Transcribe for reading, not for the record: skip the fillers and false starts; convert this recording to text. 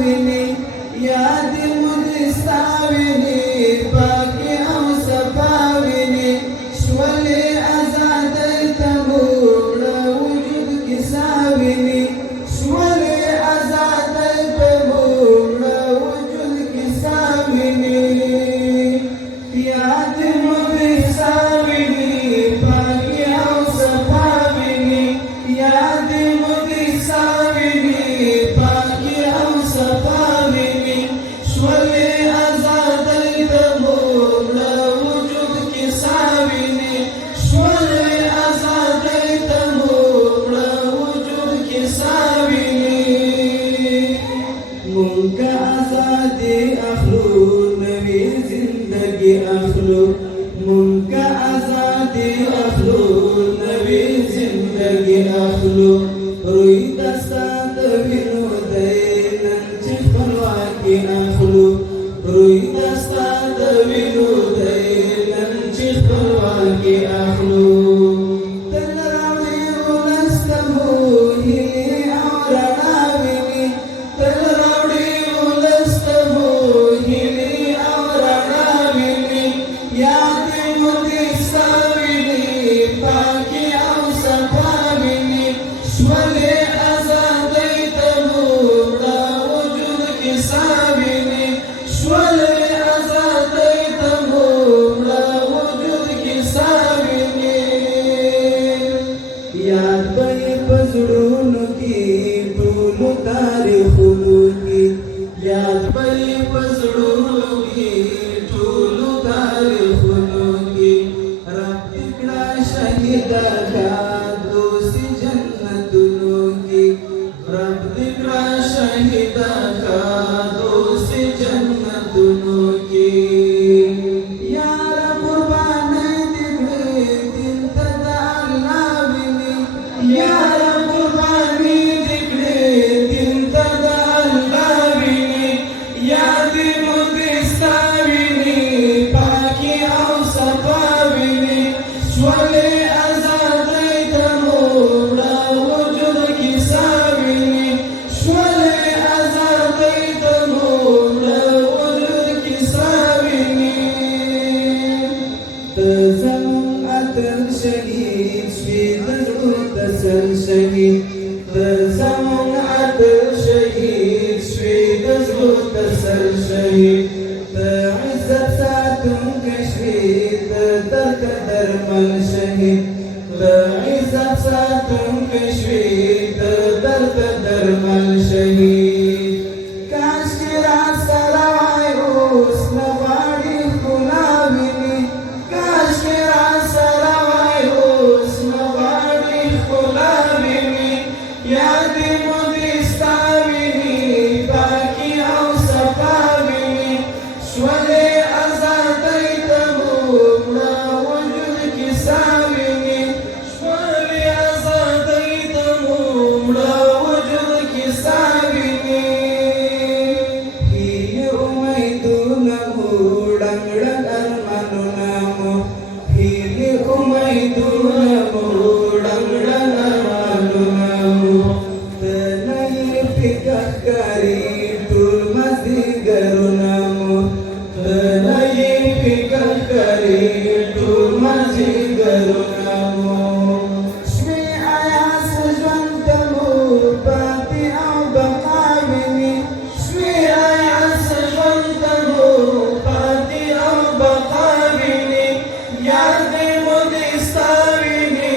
ویني یاد مو دې ستا ویني پاکي او صفا ویني شولې ازادۍ ته مو مړه وجود کې سا ویني شولې ازادۍ ته مو مړه وجود کې سا ویني یاد مو دې ستا ویني پاکي او صفا ویني یاد مو دې ستا ویني پاکي او صفا ویني شولې ازادۍ ته مو مړه وجود کې سا ویني شولې ازادۍ ته مو مړه وجود کې سا ویني مونږ ازادي اخلو نوې زندگی اخلو مونږ ازادي اخلو نوې زندگی اخلو روی دستا د وینو دی نن چې خپلواکي اخلو روی دستا د وینو دی نن چې خپلواکي اخلو تل راوړي ولس ته مو هیلې او رڼا ویني تل راوړي ولس ته مو هیلې او رڼا ویني یاد مو دې ستا ویني پاکي او صفا ویني شولې ازادۍ ته مو مړه وجود کې سا ویني شولې ازادۍ ته مو مړه وجود کې سا ویني یاد به یې په زړونو کې ټولو تاریخونو کې یاد به یې په زړونو کې ټولو تاریخونو کې رب دې کړه شهیده کا دوسي جنتونو کې رب دې کړه شهیده کا دوسي جنتونو کې یار قرباني دې کړې دین ته د الله ویني یار قرباني دې کړې دین ته د الله ویني یاد مو دې ستا ویني پاکي او صفا ویني شولې ازادۍ ته مو مړه وجود کې سا ویني شولې ازادۍ ته مو مړه وجود کې سا ویني ته زموږ اتل شهید شوې د زړه تسل شهید ته زموږ اتل شهید شوې د زړه تسل شهید ته عزت ساتونکی شوې ته درد درمل شهید ته عزت ساتونکی شوې ته درد درمل شهید کاشکې راسره وای اوس نه غواړي ښکلا ویني کاشکې راسره وای اوس نه غواړي ښکلا ویني یاد مو دې ستا ویني پاکي او صفا ویني شولې ازادۍ ته مو مړه وجود کې سا ویني شولې ازادۍ ته مو مړه وجود کې سا ویني هیلې امیدونه مو ډنګ ډنګ ارمانونه مو هیلې امیدونه مو ډنګ ډنګ ارمانونه مو ته نه یې فکر ښکاري ټول مازدیګرونه مو ته نه یې فکر ښکاري ټول مازدیګرونه مو شوې ایاس ژوند ته مو پاتې او بقا ویني شوې ایاس ژوند ته مو پاتې او بقا ویني یاد مو دې ستا ویني